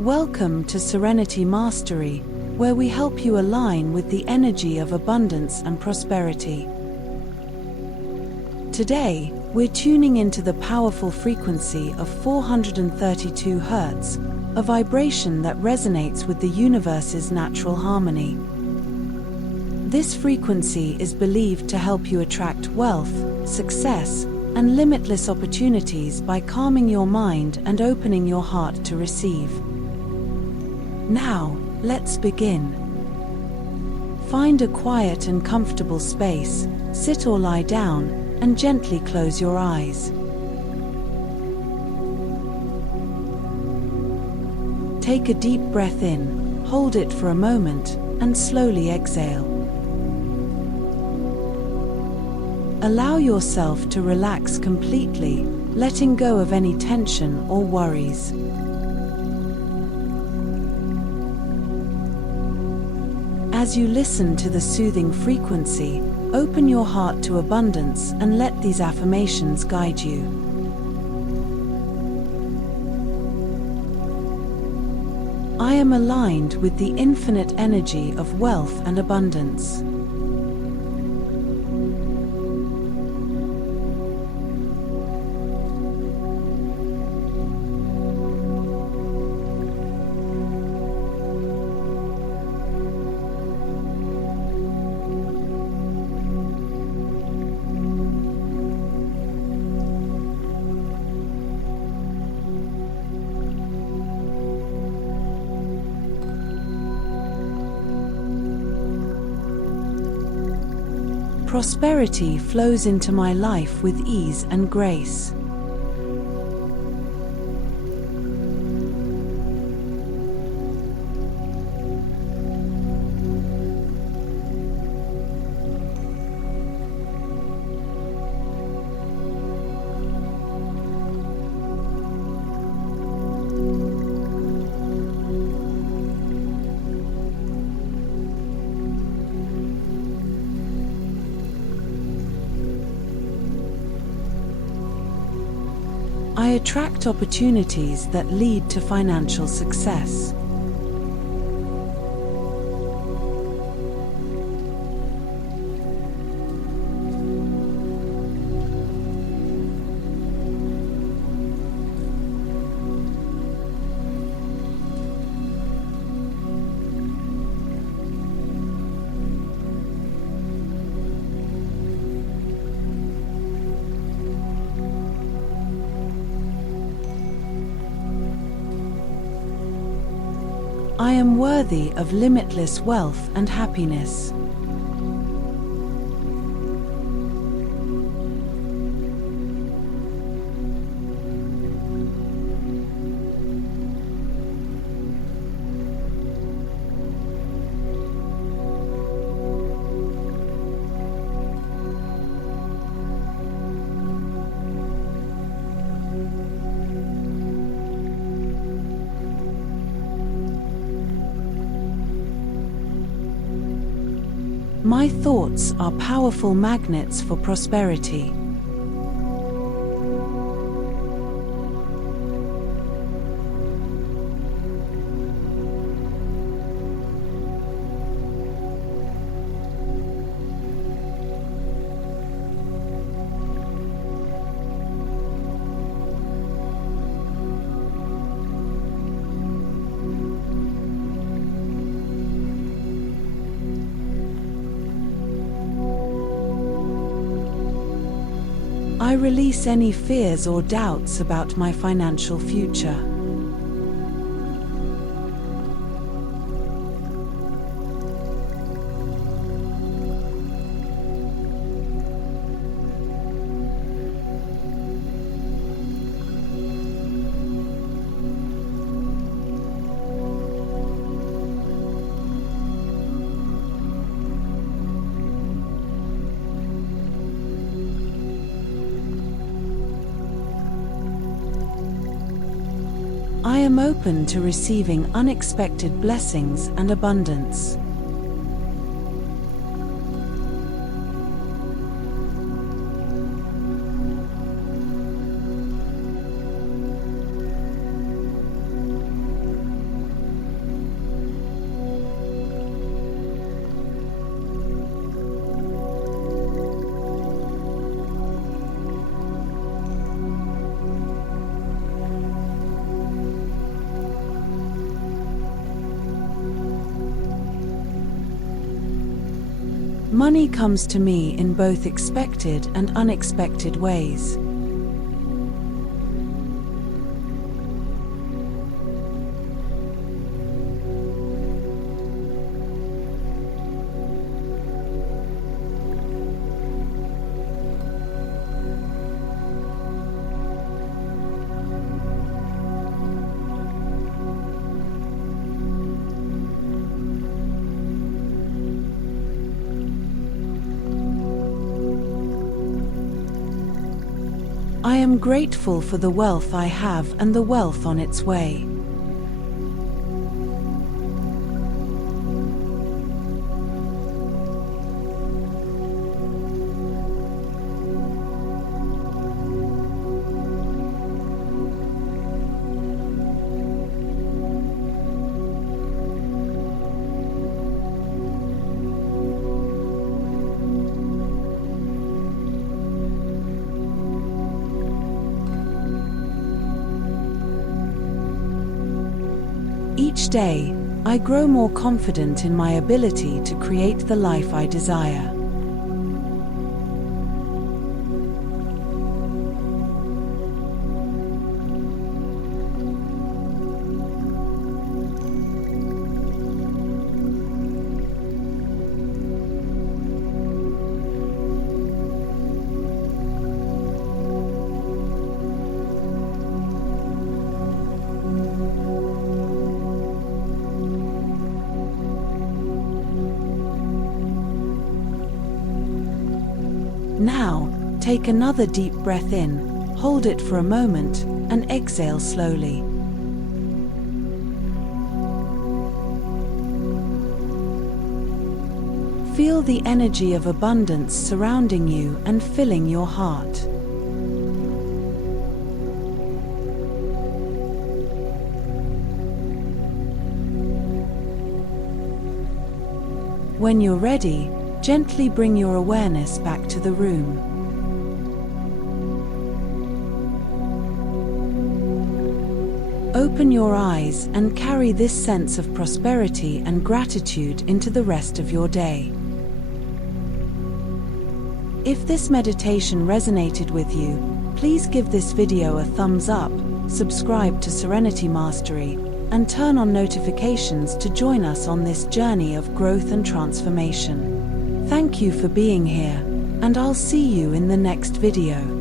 Welcome to Serenity Mastery, where we help you align with the energy of abundance and prosperity. Today, we're tuning into the powerful frequency of 432 Hz, a vibration that resonates with the universe's natural harmony. This frequency is believed to help you attract wealth, success, and limitless opportunities by calming your mind and opening your heart to receive. Now, let's begin. Find a quiet and comfortable space, sit or lie down, and gently close your eyes. Take a deep breath in, hold it for a moment, and slowly exhale. Allow yourself to relax completely, letting go of any tension or worries. As you listen to the soothing frequency, open your heart to abundance and let these affirmations guide you. I am aligned with the infinite energy of wealth and abundance. Prosperity flows into my life with ease and grace. I attract opportunities that lead to financial success. I am worthy of limitless wealth and happiness. My thoughts are powerful magnets for prosperity. I release any fears or doubts about my financial future. I am open to receiving unexpected blessings and abundance. Money comes to me in both expected and unexpected ways. I am grateful for the wealth I have and the wealth on its way. Each day, I grow more confident in my ability to create the life I desire. Now, take another deep breath in, hold it for a moment, and exhale slowly. Feel the energy of abundance surrounding you and filling your heart. When you're ready, gently bring your awareness back to the room. Open your eyes and carry this sense of prosperity and gratitude into the rest of your day. If this meditation resonated with you, please give this video a thumbs up, subscribe to Serenity Mastery, and turn on notifications to join us on this journey of growth and transformation. Thank you for being here, and I'll see you in the next video.